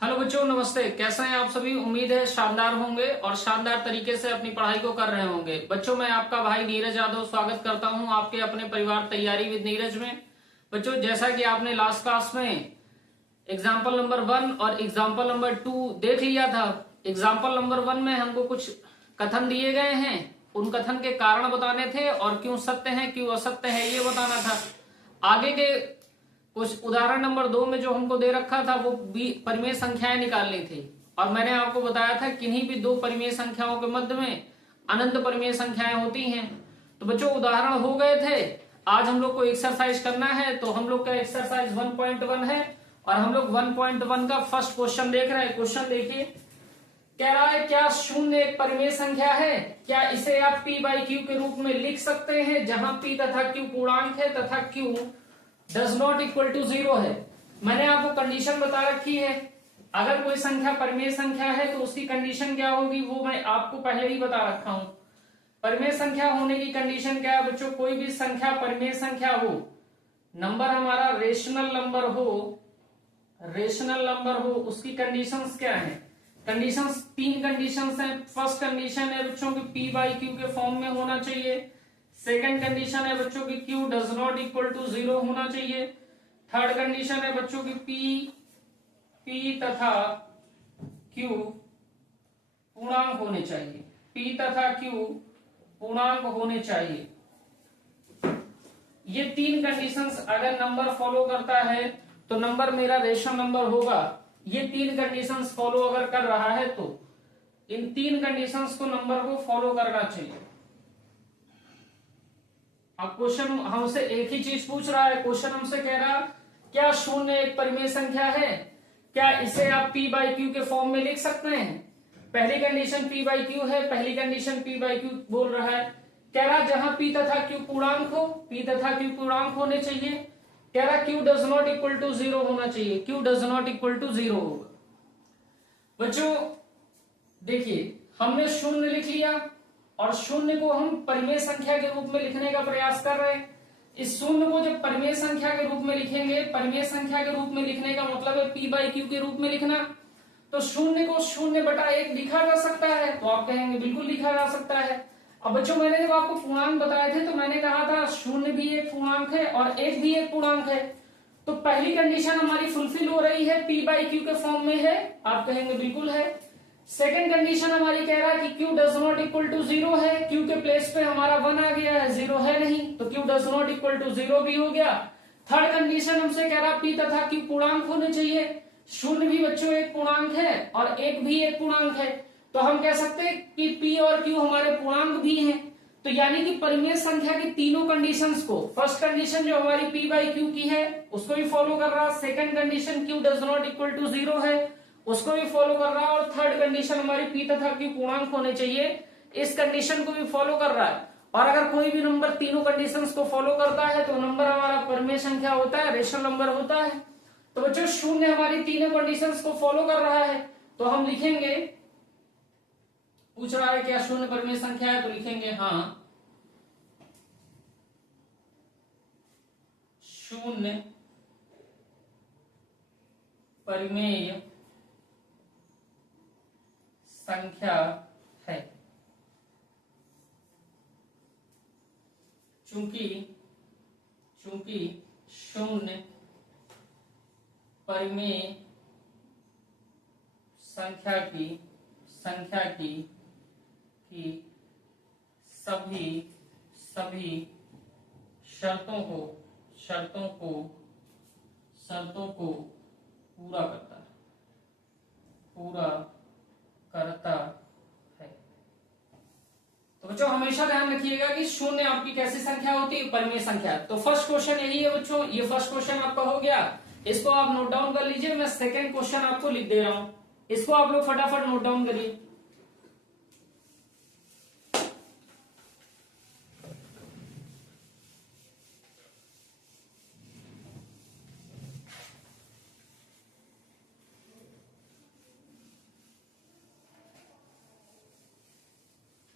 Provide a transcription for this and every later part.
Hello बच्चों, नमस्ते। कैसे हैं आप सभी? उम्मीद है शानदार होंगे और शानदार तरीके से अपनी पढ़ाई को कर रहे होंगे। बच्चों, मैं आपका भाई नीरज यादव स्वागत करता हूं आपके अपने परिवार तैयारी विद नीरज में। बच्चों, जैसा कि आपने लास्ट क्लास में एग्जाम्पल नंबर 1 और एग्जाम्पल नंबर 2 देख लिया था। एग्जाम्पल नंबर 1 में हमको कुछ कथन दिए गए हैं, उन कथन के कारण बताने थे और क्यों सत्य है क्यों असत्य है ये बताना था। आगे के कुछ उदाहरण नंबर 2 में जो हमको दे रखा था वो परिमेय संख्याएं निकालनी थी और मैंने आपको बताया था किन्हीं भी दो परिमेय संख्याओं के मध्य में अनंत परिमेय संख्याएं होती हैं। तो बच्चों, उदाहरण हो गए थे। आज हम लोग को एक्सरसाइज करना है, तो हम लोग का एक्सरसाइज 1.1 है और हम लोग 1.1 का फर्स्ट क्वेश्चन देख रहे हैं। क्वेश्चन देखिए, कह रहा है क्या शून्य एक परिमेय संख्या है? क्या इसे आप p बाई क्यू के रूप में लिख सकते हैं जहां p तथा q पूर्णांक है तथा q does not equal to 0 है। मैंने आपको कंडीशन बता रखी है। अगर कोई संख्या परिमेय संख्या है तो उसकी कंडीशन क्या होगी वो मैं आपको पहले ही बता रखा हूं। परिमेय संख्या होने की कंडीशन क्या है बच्चों? कोई भी संख्या परिमेय संख्या हो, नंबर हमारा रेशनल नंबर हो, उसकी कंडीशंस क्या है? कंडीशंस 3 कंडीशंस हैं। फर्स्ट कंडीशन है बच्चों की p बाई क्यू के फॉर्म में होना चाहिए। सेकंड कंडीशन है बच्चों की q does not equal to 0 होना चाहिए। थर्ड कंडीशन है बच्चों की p तथा q पूर्णांक होने चाहिए। p तथा q पूर्णांक होने चाहिए। ये 3 कंडीशंस अगर नंबर फॉलो करता है तो नंबर मेरा रेशनल नंबर होगा। ये 3 कंडीशंस फॉलो अगर कर रहा है तो इन 3 कंडीशंस को नंबर को फॉलो करना चाहिए। अब क्वेश्चन हमसे एक ही चीज पूछ रहा है। क्वेश्चन हमसे कह रहा क्या शून्य एक परिमेय संख्या है? क्या इसे आप p बाई क्यू के फॉर्म में लिख सकते हैं? पहली कंडीशन p बाई क्यू है, पहली कंडीशन p बाई क्यू बोल रहा है। कह रहा जहां p तथा q पूर्णांक हो, p तथा q पूर्णांक होने चाहिए। कह रहा q does not equal to 0 होना चाहिए, q does not equal to 0 होगा। बच्चों देखिए, हमने शून्य लिख लिया और शून्य को हम परिमेय संख्या के रूप में लिखने का प्रयास कर रहे हैं। इस शून्य को जब परिमेय संख्या के रूप में लिखेंगे, परिमेय संख्या के रूप में लिखने का मतलब है p बाई क्यू के रूप में लिखना। तो शून्य को 0/1 लिखा जा सकता है, तो आप कहेंगे बिल्कुल लिखा जा सकता है। अब बच्चों, मैंने जब आपको पूर्णांक बताए थे तो मैंने कहा था शून्य भी एक पूर्णांक है और एक भी एक पूर्णांक है। तो पहली कंडीशन हमारी फुलफिल हो रही है, p बाई क्यू के फॉर्म में है, आप कहेंगे बिल्कुल है। सेकंड कंडीशन हमारी कह रहा है कि q does not equal to 0 है। q के प्लेस पे हमारा 1 आ गया है, 0 है नहीं, तो q does not equal to 0 भी हो गया। थर्ड कंडीशन हमसे कह रहा p तथा q पूर्णांक होने चाहिए। शून्य भी बच्चों एक पूर्णांक है और एक भी एक पूर्णांक है, तो हम कह सकते हैं कि p और q हमारे पूर्णांक भी हैं। तो यानी कि परिमेय संख्या की तीनों कंडीशंस को, फर्स्ट कंडीशन जो हमारी p बाई क्यू की है उसको भी फॉलो कर रहा, second condition q does not equal to 0 है उसको भी फॉलो कर रहा है और थर्ड कंडीशन हमारी p तथा q पूर्णांक होने चाहिए, इस कंडीशन को भी फॉलो कर रहा है। और अगर कोई भी नंबर तीनों कंडीशंस को फॉलो करता है तो नंबर हमारा परिमेय संख्या होता है, रेशनल नंबर होता है। तो बच्चों, शून्य हमारी तीनों कंडीशंस को फॉलो कर रहा है, तो हम लिखेंगे, पूछ रहा है क्या शून्य परिमेय संख्या है, तो लिखेंगे हाँ शून्य परिमेय संख्या है। चूंकि शून्य परिमेय संख्या की सभी शर्तों को पूरा करता है। तो बच्चों, हमेशा ध्यान रखिएगा कि शून्य आपकी कैसी संख्या होती है? परिमेय संख्या। तो फर्स्ट क्वेश्चन यही है बच्चों, ये फर्स्ट क्वेश्चन आपका हो गया, इसको आप नोट डाउन कर लीजिए। मैं सेकंड क्वेश्चन आपको लिख दे रहा हूं, इसको आप लोग फटाफट नोट डाउन करिए।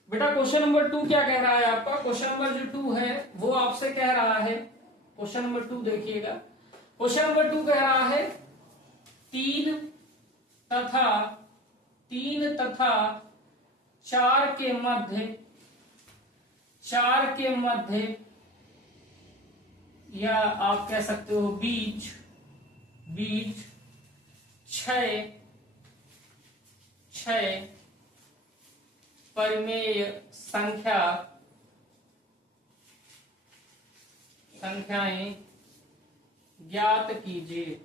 बेटा क्वेश्चन नंबर 2 क्या कह रहा है आपका? क्वेश्चन नंबर जो 2 है वो आपसे कह रहा है, क्वेश्चन नंबर 2 देखिएगा। क्वेश्चन नंबर 2 कह रहा है 3 तथा 3 तथा 4 के मध्य या आप कह सकते हो बीच 6 परिमेय संख्याएं ज्ञात कीजिए।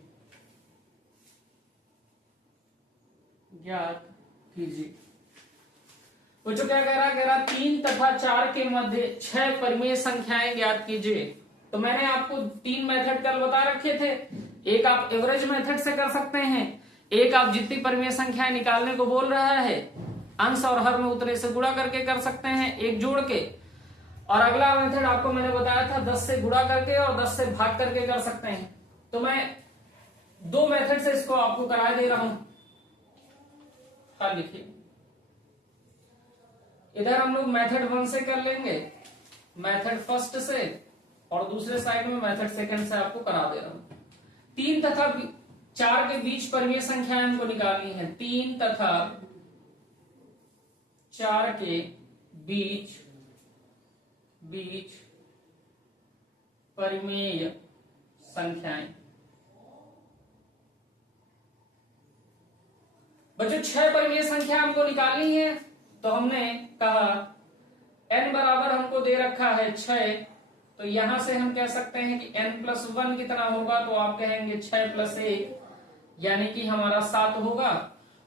वो जो क्या कह रहा 3 तथा 4 के मध्य 6 परिमेय संख्याएं ज्ञात कीजिए। तो मैंने आपको 3 मेथड कल बता रखे थे। एक आप एवरेज मेथड से कर सकते हैं, एक आप जितनी परिमेय संख्याएं निकालने को बोल रहा है अंश और हर में उतने से गुणा करके कर सकते हैं, एक जोड़ के। और अगला मेथड आपको मैंने बताया था 10 से गुणा करके और 10 से भाग करके कर सकते हैं। तो मैं 2 मेथड से इसको आपको करा दे रहा हूं। हाँ लिखिए, इधर हम लोग मेथड 1 से कर लेंगे, मेथड फर्स्ट से, और दूसरे साइड में मेथड सेकंड से आपको करा दे रहा हूं। 3 तथा 4 के बीच परिमेय संख्याएं हमको निकालनी है। 3 तथा 4 के बीच परिमेय संख्याएं। बच्चों 6 परिमेय संख्या हमको निकालनी है, तो हमने कहा n बराबर हमको दे रखा है 6, तो यहां से हम कह सकते हैं कि n+1 कितना होगा, तो आप कहेंगे 6 + 1 यानी कि हमारा 7 होगा।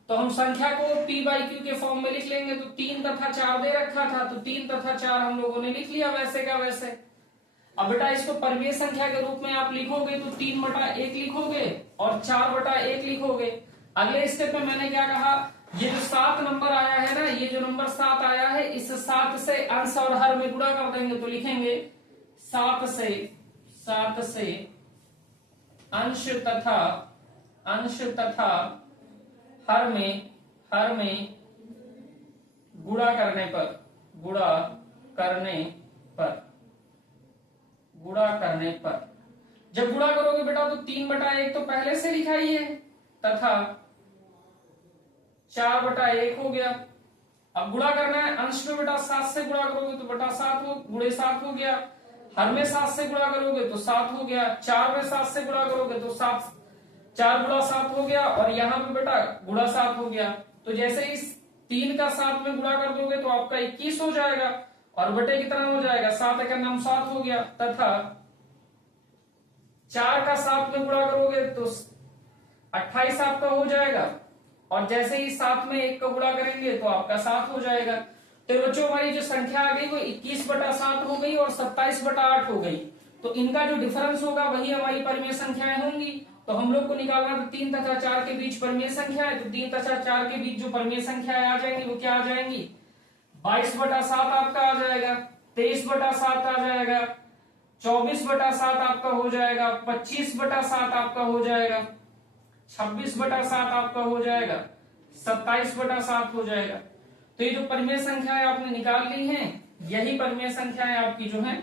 तो हम संख्या को p/q के फॉर्म में लिख लेंगे। तो 3 तथा 4 दे रखा था, तो 3 तथा 4 हम लोगों ने लिख लिया वैसे का वैसे। अब बेटा इसको परिमेय संख्या के रूप में आप लिखोगे तो 3/1 लिखोगे और 4/1 लिखोगे। अगले स्टेप में मैंने क्या कहा, ये जो 7 नंबर आया है ना, ये जो नंबर 7 आया है, इस 7 से अंश और हर में गुणा कर देंगे। तो लिखेंगे 7 से अंश तथा हर में गुणा करने पर जब गुणा करोगे बेटा तो 3/1 तो पहले से लिखा ही है, तथा 4/1 हो गया। अब गुणा करना है अंश में बेटा 7 से गुणा करोगे तो बटा 7 गुणे 7 हो गया। हर में 7 से गुणा करोगे तो 7 हो गया। 4 में 7 से गुणा करोगे तो 7, 4 गुणा 7 हो गया, और यहाँ पे बेटा गुणा 7 हो गया। तो जैसे इस 3 का 7 में गुणा कर दोगे तो आपका 21 हो जाएगा, और बटे कितना हो जाएगा, 7 का नाम 7 हो गया। तथा 4 का 7 में गुणा करोगे तो 28 आपका हो जाएगा, और जैसे ही 7 में 1 का गुणा करेंगे तो आपका 7 हो जाएगा। तो बच्चों हमारी जो संख्या आ गई वो 21/7 हो गई और 27/8 हो गई। तो इनका जो डिफरेंस होगा वही हमारी परिमेय संख्याएं होंगी। तो हम लोग को निकालना था 3 तथा 4 के बीच परिमेय संख्या है। तो 3 तथा 4 के बीच जो परिमेय संख्याएं आ जाएंगी वो क्या आ जाएंगी, 22/7 आपका आ जाएगा, 23/7 आ जाएगा, 24/7 आपका हो जाएगा, 25/7 आपका हो जाएगा, 26/7 आपका हो जाएगा, 27/7 हो जाएगा। तो ये जो परिमेय संख्याएं आपने निकाल ली हैं, यही परिमेय संख्याएं आपकी जो हैं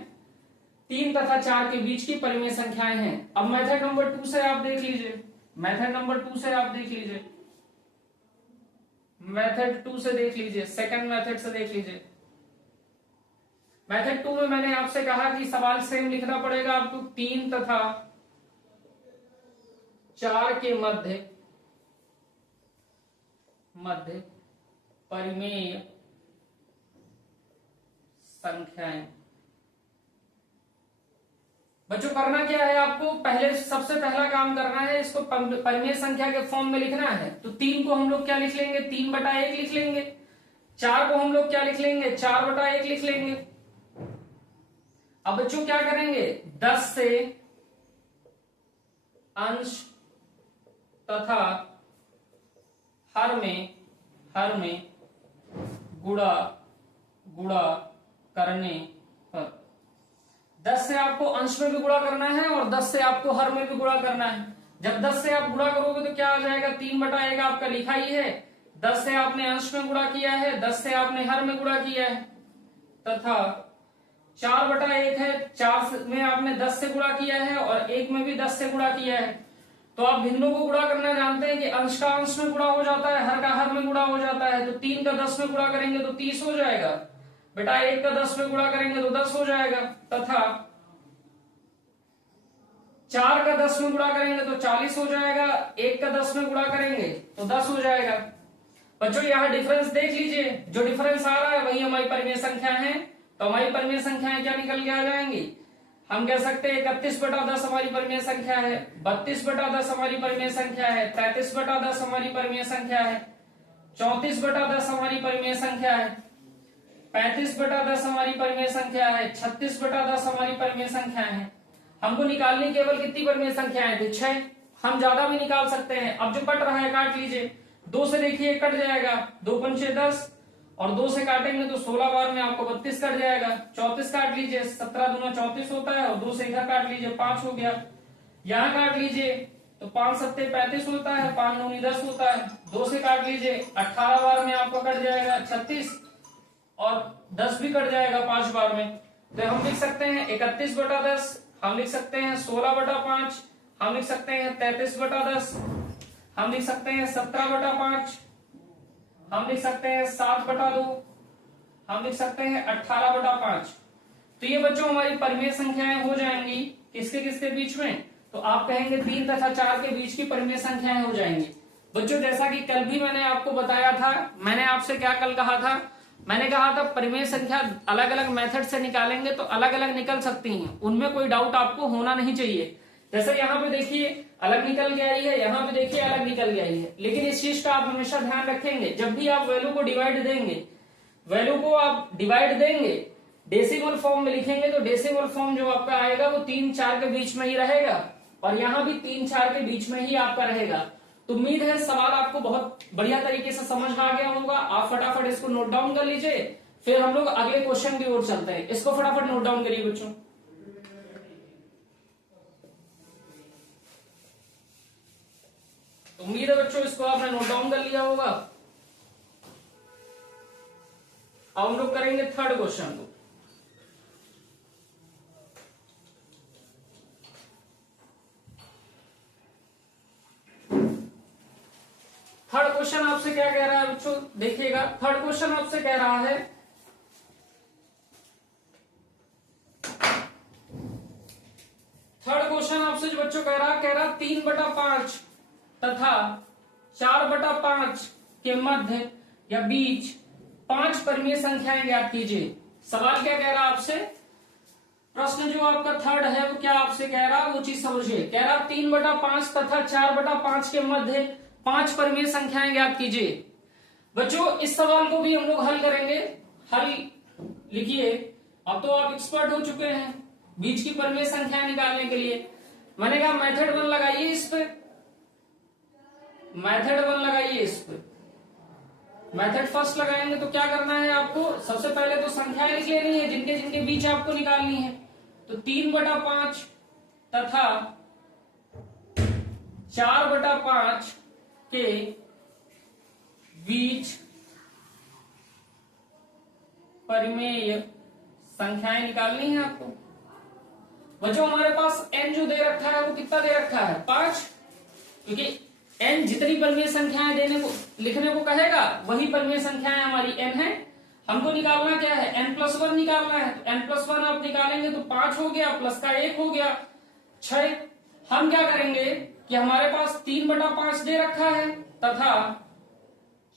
3 तथा 4 के बीच की परिमेय संख्याएं हैं। अब मेथड नंबर 2 से आप देख लीजिए, मेथड नंबर 2 से आप देख लीजिए, मेथड 2 से देख लीजिए, सेकंड मेथड से देख लीजिए। मेथड 2 में मैंने आपसे कहा कि सवाल सेम लिखना पड़ेगा आपको। 3 तथा 4 के मध्य परिमेय संख्याएं। बच्चों करना क्या है आपको, पहले सबसे पहला काम करना है, इसको परिमेय संख्या के फॉर्म में लिखना है। तो 3 को हम लोग क्या liख लेंगे, 3/1 लिख लेंगे। 4 को हम लोग क्या लिख लेंगे, 4/1 लिख लेंगे। अब बच्चों क्या करेंगे, 10 से अंश तथा हर में गुणा करने पर 10 से आपको अंश में भी गुणा करना है और 10 से आपको हर में भी गुणा करना है। जब 10 से आप गुणा करोगे तो क्या आ जाएगा, 3/1 आपका लिखा ही है। 10 से आपने अंश में गुणा किया है, 10 से आपने हर में गुणा किया है, तथा 4/1 है, 4 में आपने 10 से गुणा किया है और 1 में भी 10 से गुणा किया है। तो आप भिन्नों को गुणा करना जानते हैं कि अंश का अंश में गुणा हो जाता है, हर का हर में गुणा हो जाता है। तो 3 का 10 में गुणा करेंगे तो 30 हो जाएगा बेटा, 1 का 10 में गुणा करेंगे तो 10 हो जाएगा, तथा 4 का 10 में गुणा करेंगे तो 40 हो जाएगा, 1 का 10 में गुणा करेंगे तो 10 हो जाएगा। बच्चों यहाँ डिफरेंस देख लीजिए, जो डिफरेंस आ रहा है वही हमारी परिमेय संख्या है। तो हमारी परिमेय संख्याएं क्या निकल के आ जाएंगी, हम कह सकते हैं 31/10 हमारी परिमेय संख्या है, 32/10 हमारी परिमेय संख्या है, 33/10 हमारी परिमेय संख्या है, 34/10 हमारी परिमेय संख्या है, 35/10 हमारी परिमेय संख्या है, 36/10 हमारी परिमेय संख्या है। हमको निकालनी केवल कितनी परिमेय संख्याएं थी, 6। हम ज्यादा भी निकाल सकते हैं। अब जो कट रहा है काट लीजिए, 2 से देखिए कट जाएगा, 2 पंचे 10 और 2 से काटेंगे तो 16 बार में आपको 32 कट जाएगा। 34 काट लीजिए, 17 दूना 34 होता है, और 2 से इधर काट लीजिए 5 हो गया। यहाँ काट लीजिए तो 5 सत्ते 35 होता है, 5 दूनी 10 होता है। 2 से काट लीजिए, 18 बार में आपको कट जाएगा 36 और 10 भी कट जाएगा 5 बार में। तो हम लिख सकते हैं 31/10, हम लिख सकते हैं 16/5, हम लिख सकते हैं 33/10, हम लिख सकते हैं 17/5, हम लिख सकते हैं 7/2, हम लिख सकते हैं 18/5। तो ये बच्चों हमारी परिमेय संख्याएं हो जाएंगी किसके किसके बीच में, तो आप कहेंगे 3 तथा 4 के बीच की परिमेय संख्याएं हो जाएंगी। बच्चों जैसा कि कल भी मैंने आपको बताया था, मैंने आपसे क्या कल कहा था, मैंने कहा था परिमेय संख्या अलग अलग मेथड से निकालेंगे तो अलग अलग निकल सकती हैं, उनमें कोई डाउट आपको होना नहीं चाहिए। जैसे यहाँ पे देखिए अलग निकल के आई है, यहाँ पे देखिए अलग निकल के आई है, लेकिन इस चीज का आप हमेशा ध्यान रखेंगे, जब भी आप वैल्यू को डिवाइड देंगे, वैल्यू को आप डिवाइड देंगे डेसिमल फॉर्म में लिखेंगे तो डेसिमल फॉर्म जो आपका आएगा वो 3-4 के बीच में ही रहेगा, और यहाँ भी 3-4 के बीच में ही आपका रहेगा। तो उम्मीद है सवाल आपको बहुत बढ़िया तरीके से समझ में आ गया होगा। आप फटाफट इसको नोट डाउन कर लीजिए, फिर हम लोग अगले क्वेश्चन की ओर चलते हैं। इसको फटाफट नोट डाउन करिए बच्चों। उम्मीद है बच्चों इसको आपने नोट डाउन कर लिया होगा। अब हम लोग करेंगे थर्ड क्वेश्चन को। थर्ड क्वेश्चन आपसे क्या कह रहा है बच्चों, देखिएगा। थर्ड क्वेश्चन आपसे कह रहा है आपसे जो बच्चों कह रहा 3/5 तथा 4/5 के मध्य या बीच 5 परिमेय संख्याएं ज्ञात कीजिए। सवाल क्या कह रहा है आपसे, प्रश्न जो आपका थर्ड है वो क्या आपसे कह रहा वो चीज समझिए। कह रहा 3/5 तथा 4/5 के मध्य 5 परिमेय संख्याएं ज्ञात कीजिए। बच्चों इस सवाल को भी हम लोग हल करेंगे। हल लिखिए, अब तो आप एक्सपर्ट हो चुके हैं बीच की परिमेय संख्याएं निकालने के लिए। मैंने कहा मेथड 1 लगाइए इस पे, मेथड 1 लगाइए इस पे। मेथड फर्स्ट लगाएंगे तो क्या करना है आपको, सबसे पहले तो संख्याएं लिख लेनी है जिनके जिनके बीच आपको निकालनी है। तो 3/5 तथा 4/5 के बीच परिमेय संख्याएं निकालनी है आपको। बच्चों हमारे पास n जो दे रखा है वो कितना दे रखा है 5, क्योंकि n जितनी परिमेय संख्याएं देने को लिखने को कहेगा वही परिमेय संख्याएं हमारी n है। हमको निकालना क्या है, n+1 निकालना है। तो n+1 आप निकालेंगे तो 5 हो गया, प्लस का 1 हो गया 6। हम क्या करेंगे कि हमारे पास 3/5 दे रखा है तथा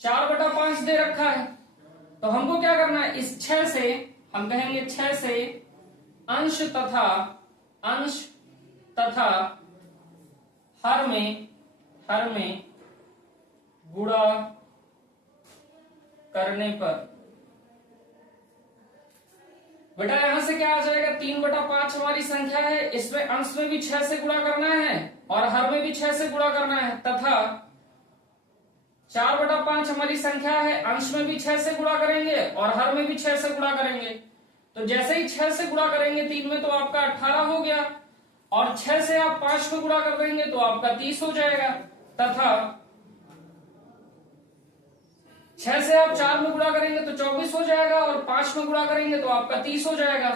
4/5 दे रखा है, तो हमको क्या करना है, इस 6 से हम कहेंगे 6 से अंश तथा हर में गुणा करने पर बेटा यहां से क्या आ जाएगा, 3/5 हमारी संख्या है, इसमें अंश में भी 6 से गुणा करना है और हर में भी 6 से गुणा करना है, तथा 4/5 हमारी संख्या है, अंश में भी 6 से गुणा करेंगे और हर में भी 6 से गुणा करेंगे। तो जैसे ही 6 से गुणा करेंगे 3 में तो आपका 18 हो गया, और 6 से आप 5 में गुणा कर देंगे तो आपका 30 हो जाएगा, तथा 6 से आप 4 में गुणा करेंगे तो 24 हो जाएगा, और 5 में गुणा करेंगे तो आपका 30 हो जाएगा।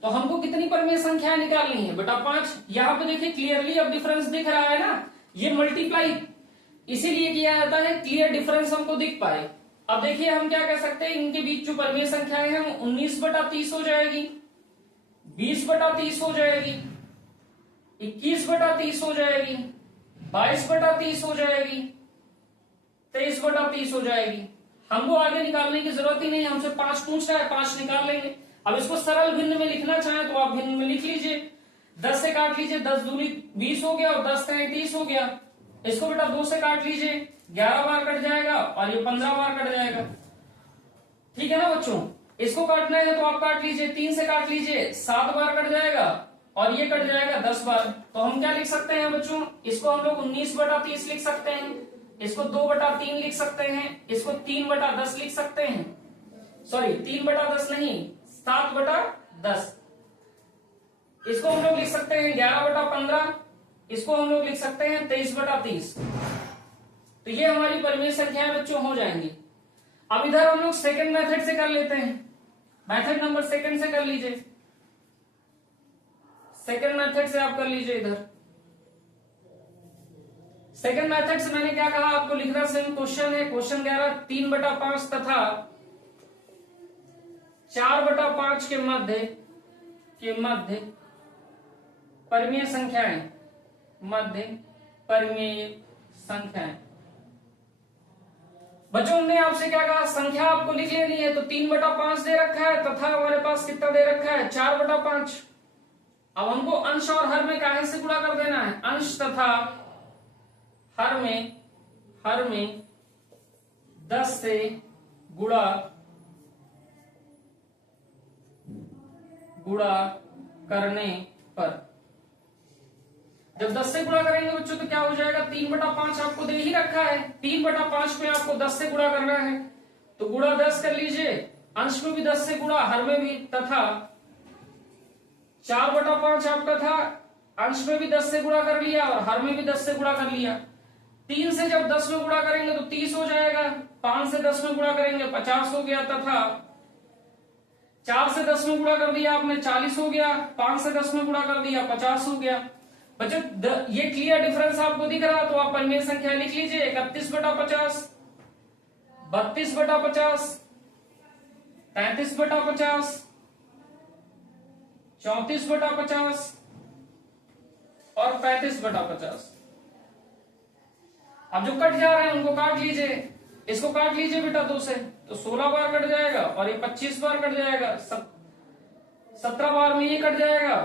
तो हमको कितनी परिमेय संख्याएं निकालनी है बेटा 5। यहाँ पे देखिए क्लियरली अब डिफरेंस दिख रहा है ना ये मल्टीप्लाई इसीलिए किया जाता है क्लियर डिफरेंस हमको दिख पाए। अब देखिए हम क्या कह सकते हैं, इनके बीच जो परिमेय संख्याएं हैं वो 19/30 हो जाएगी, 20/30 हो जाएगी, 21/30 हो जाएगी, 22/30 हो जाएगी, 23/30 हो जाएगी। हमको आगे निकालने की जरूरत ही नहीं, हमसे 5 पूछ रहा है, 5 निकाल लेंगे। अब इसको सरल भिन्न में लिखना चाहें तो आप भिन्न में लिख लीजिए, 10 से काट लीजिए, 10 दूनी 20 हो गया और 10 3 30 हो गया। इसको बेटा 2 से काट लीजिए, 11 बार कट जाएगा और ये 15 बार कट जाएगा। ठीक है ना बच्चों, इसको काटना है तो आप काट लीजिए, 3 से काट लीजिए, 7 बार कट जाएगा और ये कट जाएगा 10 बार। तो हम क्या लिख सकते हैं बच्चों, इसको हम लोग 19/30 लिख सकते हैं, इसको 2/3 लिख सकते हैं, इसको 3/10 लिख सकते हैं, सॉरी 3/10 नहीं 7/10। इसको हम लोग लिख सकते हैं 11/15, इसको हम लोग लिख सकते हैं 23/30। तो ये हमारी परिमेय संख्याएं बच्चों हो जाएंगी। अब इधर हम लोग सेकंड मेथड से कर लेते हैं, मेथड नंबर सेकंड से कर लीजिए, सेकंड मेथड से आप कर लीजिए। इधर सेकंड मेथड से मैंने क्या कहा, आपको लिखना सेम क्वेश्चन है, क्वेश्चन 11 3/5 तथा 4/5 के मध्य परिमेय संख्याएं, मध्य परिमेय संख्याएं। बच्चों ने आपसे क्या कहा, संख्या आपको लिख लेनी है, तो 3/5 दे रखा है तथा हमारे पास कितना दे रखा है 4/5। अब हमको अंश और हर में काहे से गुणा कर देना है, अंश तथा हर में 10 से गुणा करने पर। जब 10 से गुणा करेंगे बच्चों तो क्या हो जाएगा, 3/5 आपको दे ही रखा है, 3/5 में आपको 10 से गुणा करना है, तो गुणा 10 कर लीजिए, अंश में भी 10 से गुणा, हर में भी, तथा 4/5 आपका था, अंश में भी 10 से गुणा कर लिया और हर में भी 10 से गुणा कर लिया। 3 से जब 10 में गुणा करेंगे तो 30 हो जाएगा, 5 से 10 में गुणा करेंगे 50 हो गया, तथा 4 से 10 में गुणा कर दिया आपने 40 हो गया, 5 से 10 में गुणा कर दिया 50 हो गया। बच्चों ये क्लियर डिफरेंस आपको दिख रहा, तो आप परिमेय संख्या लिख लीजिए, 31/50, 32/50, 33/50, 34/50 और 35/50। अब जो कट जा रहे हैं उनको काट लीजिए, इसको काट लीजिए बेटा 2 से, तो 16 बार कट जाएगा और ये 25 बार कट जाएगा, 17 बार में ये कट जाएगा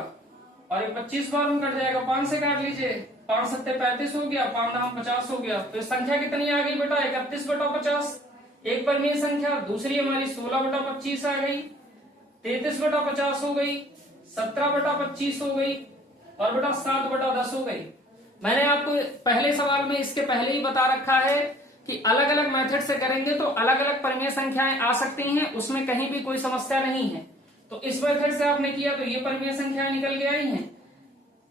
और ये 25 बार में कट जाएगा। 5 से काट लीजिए, 5 7 35 हो गया, 5 9 50 हो गया। तो संख्या कितनी आ गई बेटा, 31/50 एक परिमेय संख्या, दूसरी हमारी 16/25 आ गई, 33/50 हो गई, 17/25 हो गई और बेटा 7/10 हो गई। मैंने आपको पहले सवाल में इसके पहले ही बता रखा है कि अलग अलग मेथड से करेंगे तो अलग अलग परिमेय संख्याएं आ सकती हैं, उसमें कहीं भी कोई समस्या नहीं है। तो इस मेथड से आपने किया तो ये परिमेय संख्याएं निकल के आई हैं,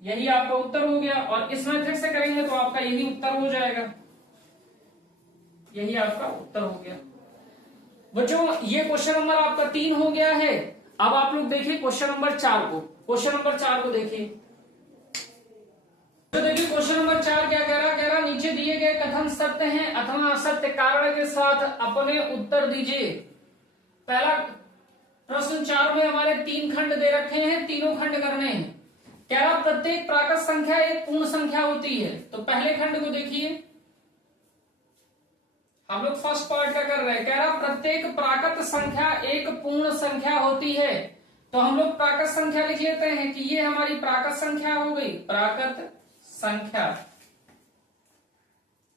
यही आपका उत्तर हो गया। और इस मेथड से करेंगे तो आपका यही उत्तर हो जाएगा, यही आपका उत्तर हो गया। बच्चों ये क्वेश्चन नंबर आपका 3 हो गया है। अब आप लोग देखिए क्वेश्चन नंबर 4 को, क्वेश्चन नंबर 4 को देखिए। तो देखिए क्वेश्चन नंबर 4 क्या कह रहा, नीचे दिए गए कथन सत्य हैं अथवा असत्य कारण के साथ अपने उत्तर दीजिए। पहला प्रश्न 4 में हमारे 3 खंड दे रखे हैं, तीनों खंड करने हैं। कह रहा प्रत्येक प्राकृत संख्या एक पूर्ण संख्या होती है। तो पहले खंड को देखिए, हम लोग फर्स्ट पार्ट का कर रहे हैं। कह रहा प्रत्येक प्राकृत संख्या एक पूर्ण संख्या होती है। तो हम लोग प्राकृत संख्या लिख लेते हैं कि ये हमारी प्राकृत संख्या हो गई, प्राकृत संख्या।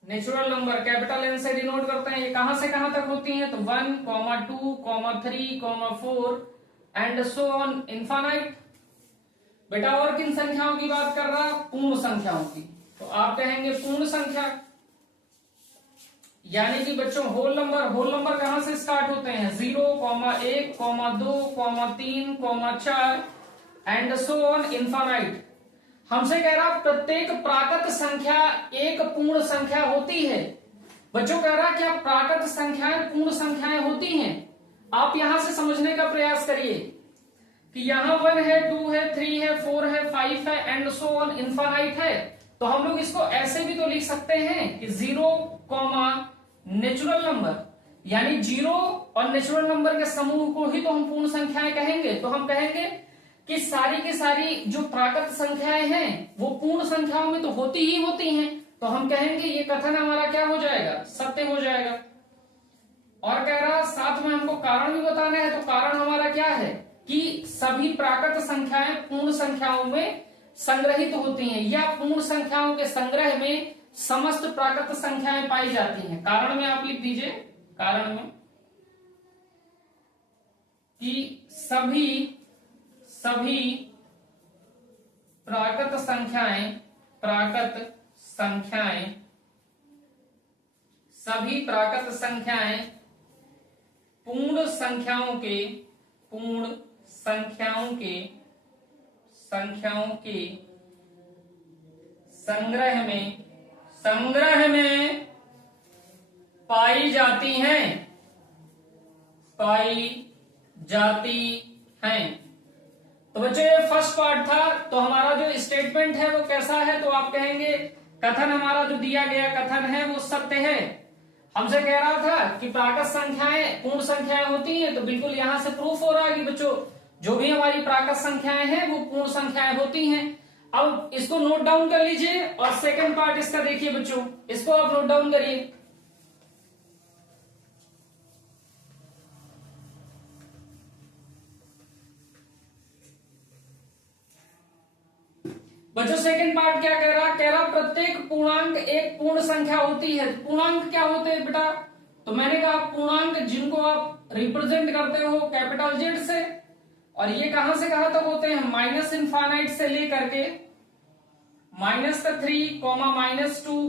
नेचुरल नंबर कैपिटल एन से डिनोट करते हैं। ये कहां से कहां तक होती हैं, तो 1, 2, 3, 4 एंड सो ऑन इनफाइनाइट। बेटा और किन संख्याओं की बात कर रहा, पूर्ण संख्याओं की। तो आप कहेंगे पूर्ण संख्या, यानी कि बच्चों होल नंबर कहां से स्टार्ट होते हैं, 0, 1, 2, 3, 4 एंड सो ऑन इनफाइनाइट। हमसे कह रहा प्रत्येक प्राकृत संख्या एक पूर्ण संख्या होती है। बच्चों कह रहा क्या प्राकृत संख्याएं पूर्ण संख्याएं होती हैं। आप यहां से समझने का प्रयास करिए कि यहां 1 है, 2 है, 3 है, 4 है, 5 है एंड सो ऑन इनफाइनाइट है। तो हम लोग इसको ऐसे भी तो लिख सकते हैं कि 0, नेचुरल नंबर, यानी 0 और नेचुरल नंबर के समूह को ही तो हम पूर्ण संख्याएं कहेंगे। तो हम कहेंगे कि सारी की सारी जो प्राकृत संख्याएं हैं वो पूर्ण संख्याओं में तो होती ही होती हैं। तो हम कहेंगे ये कथन हमारा क्या हो जाएगा, सत्य हो जाएगा। और कह रहा साथ में हमको कारण भी बताना है, तो कारण हमारा क्या है कि सभी प्राकृत संख्याएं पूर्ण संख्याओं में संग्रहित होती हैं, या पूर्ण संख्याओं के संग्रह में समस्त प्राकृत संख्याएं पाई जाती हैं। कारण में आप लिख दीजिए, कारण में कि सभी प्राकृत संख्याएं सभी प्राकृत संख्याएं पूर्ण संख्याओं के संग्रह में पाई जाती हैं। तो बच्चों ये फर्स्ट पार्ट था। तो हमारा जो स्टेटमेंट है वो कैसा है, तो आप कहेंगे कथन हमारा जो दिया गया कथन है वो सत्य है। हमसे कह रहा था कि प्राकृत संख्याएं पूर्ण संख्याएं होती हैं, तो बिल्कुल यहां से प्रूफ हो रहा है कि बच्चों जो भी हमारी प्राकृत संख्याएं हैं वो पूर्ण संख्याएं होती हैं। अब इसको नोट डाउन कर लीजिए और सेकंड पार्ट इसका देखिए बच्चों, इसको आप नोट डाउन करिए। बच्चों सेकंड पार्ट क्या कह रहा प्रत्येक पूर्णांक एक पूर्ण संख्या होती है। पूर्णांक क्या होते हैं बेटा, तो मैंने कहा पूर्णांक जिनको आप रिप्रेजेंट करते हो कैपिटल जेड से, और ये कहां से कहां तक होते हैं, माइनस इनफाइनाइट से लेकर के -3, -2, -1, -0,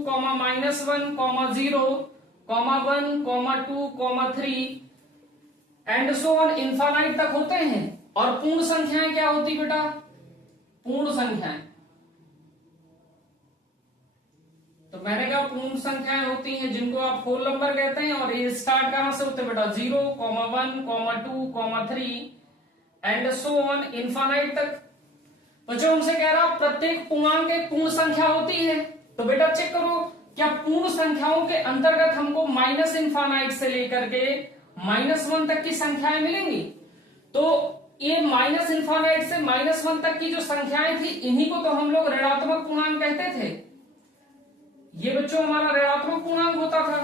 -1, -2, -3 एंड सो ऑन इनफाइनाइट तक होते हैं। और पूर्ण संख्याएं क्या होती बेटा, पूर्ण संख्याएं, तो मैंने कहा पूर्ण संख्याएं होती हैं जिनको आप होल नंबर कहते हैं। और ये स्टार्ट कहां से होते हैं बेटा, 0, 1, 2, 3 एंड सो ऑन इनफाइनाइट तक। बच्चों हमसे कह रहा प्रत्येक पूर्णांक एक पूर्ण संख्या होती है। तो बेटा चेक करो क्या पूर्ण संख्याओं के अंतर्गत हमको माइनस इनफाइनाइट से लेकर के -1 तक की संख्याएं मिलेंगी। तो ये माइनस इनफाइनाइट से -1 तक की जो संख्याएं थी इन्हीं को तो हम लोग ऋणात्मक पूर्णांक कहते थे। ये बच्चों हमारा ऋणात्मक पूर्णांक होता था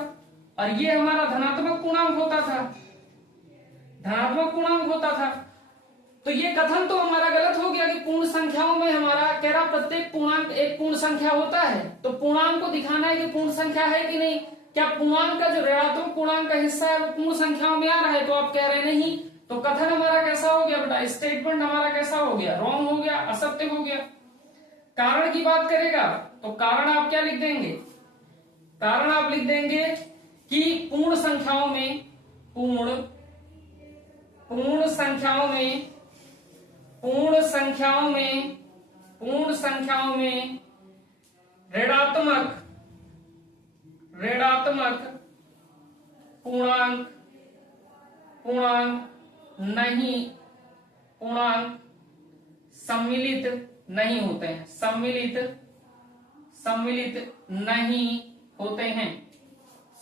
और ये हमारा धनात्मक पूर्णांक होता था। तो ये कथन तो हमारा गलत हो गया कि पूर्ण संख्याओं में हमारा कह रहा प्रत्येक पूर्णांक एक पूर्ण संख्या होता है। तो पूर्णांक को दिखाना है कि पूर्ण संख्या है कि नहीं, क्या पूर्णांक का जो ऋणात्मक पूर्णांक का हिस्सा है वो पूर्ण संख्याओं में आ रहा है, तो आप कह रहे नहीं। तो कथन हमारा कैसा हो गया बेटा, स्टेटमेंट हमारा कैसा हो गया, रॉन्ग हो गया, असत्य हो गया। कारण की बात करेगा तो कारण आप क्या लिख देंगे, कारण आप लिख देंगे कि पूर्ण संख्याओं में ऋणात्मक पूर्णांक सम्मिलित नहीं होते हैं,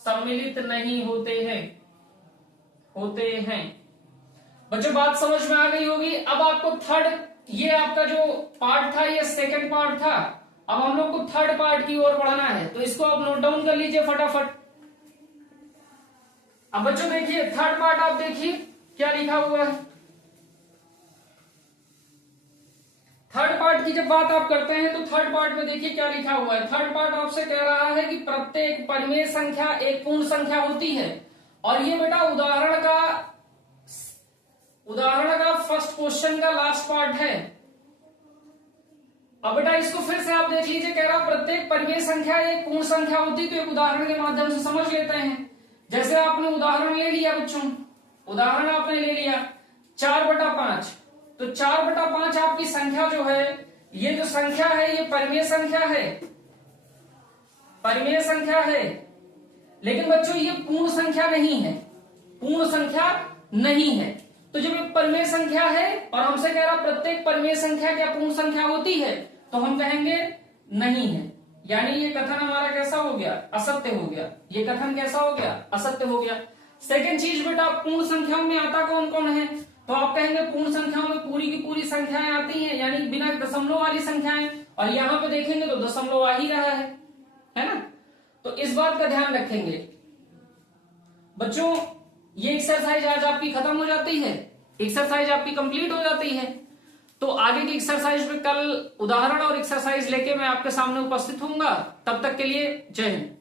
सम्मिलित नहीं होते हैं। बच्चों बात समझ में आ गई होगी। अब आपको थर्ड, ये आपका जो पार्ट था ये सेकंड पार्ट था, अब हम लोग को थर्ड पार्ट की ओर बढ़ना है। तो इसको आप नोट डाउन कर लीजिए फटाफट। अब बच्चों देखिए थर्ड पार्ट, आप देखिए क्या लिखा हुआ है। थर्ड पार्ट की जब बात आप करते हैं तो थर्ड पार्ट में देखिए क्या लिखा हुआ है। थर्ड पार्ट आपसे कह रहा है कि प्रत्येक परिमेय संख्या एक पूर्ण संख्या होती है। और ये बेटा उदाहरण का फर्स्ट क्वेश्चन का लास्ट पार्ट है। अब बेटा इसको फिर से आप देख लीजिए, कह रहा प्रत्येक परिमेय संख्या एक पूर्ण संख्या होती, तो एक उदाहरण के माध्यम से समझ लेते हैं। जैसे आपने उदाहरण ले लिया बच्चों, उदाहरण आपने ले लिया 4/5, तो 4/5 आपकी संख्या जो है, ये जो संख्या है ये परिमेय संख्या है, लेकिन बच्चों ये पूर्ण संख्या नहीं है। तो जब ये परिमेय संख्या है और हमसे कह रहा प्रत्येक परिमेय संख्या क्या पूर्ण संख्या होती है, तो हम कहेंगे नहीं है, यानी ये कथन हमारा कैसा हो गया, असत्य हो गया। ये कथन कैसा हो गया, असत्य हो गया। सेकंड चीज बेटा, पूर्ण संख्याओं में आता कौन कौन है, तो आप कहेंगे पूर्ण संख्याओं में पूरी की पूरी संख्याएं आती हैं, यानी बिना दशमलव वाली संख्याएं, और यहां पे देखेंगे तो दशमलव आ ही रहा है ना। तो इस बात का ध्यान रखेंगे बच्चों। ये एक्सरसाइज आज आपकी खत्म हो जाती है, एक्सरसाइज आपकी कंप्लीट हो जाती है। तो आगे की एक्सरसाइज में कल उदाहरण और एक्सरसाइज लेके मैं आपके सामने उपस्थित होऊंगा। तब तक के लिए जय हिंद।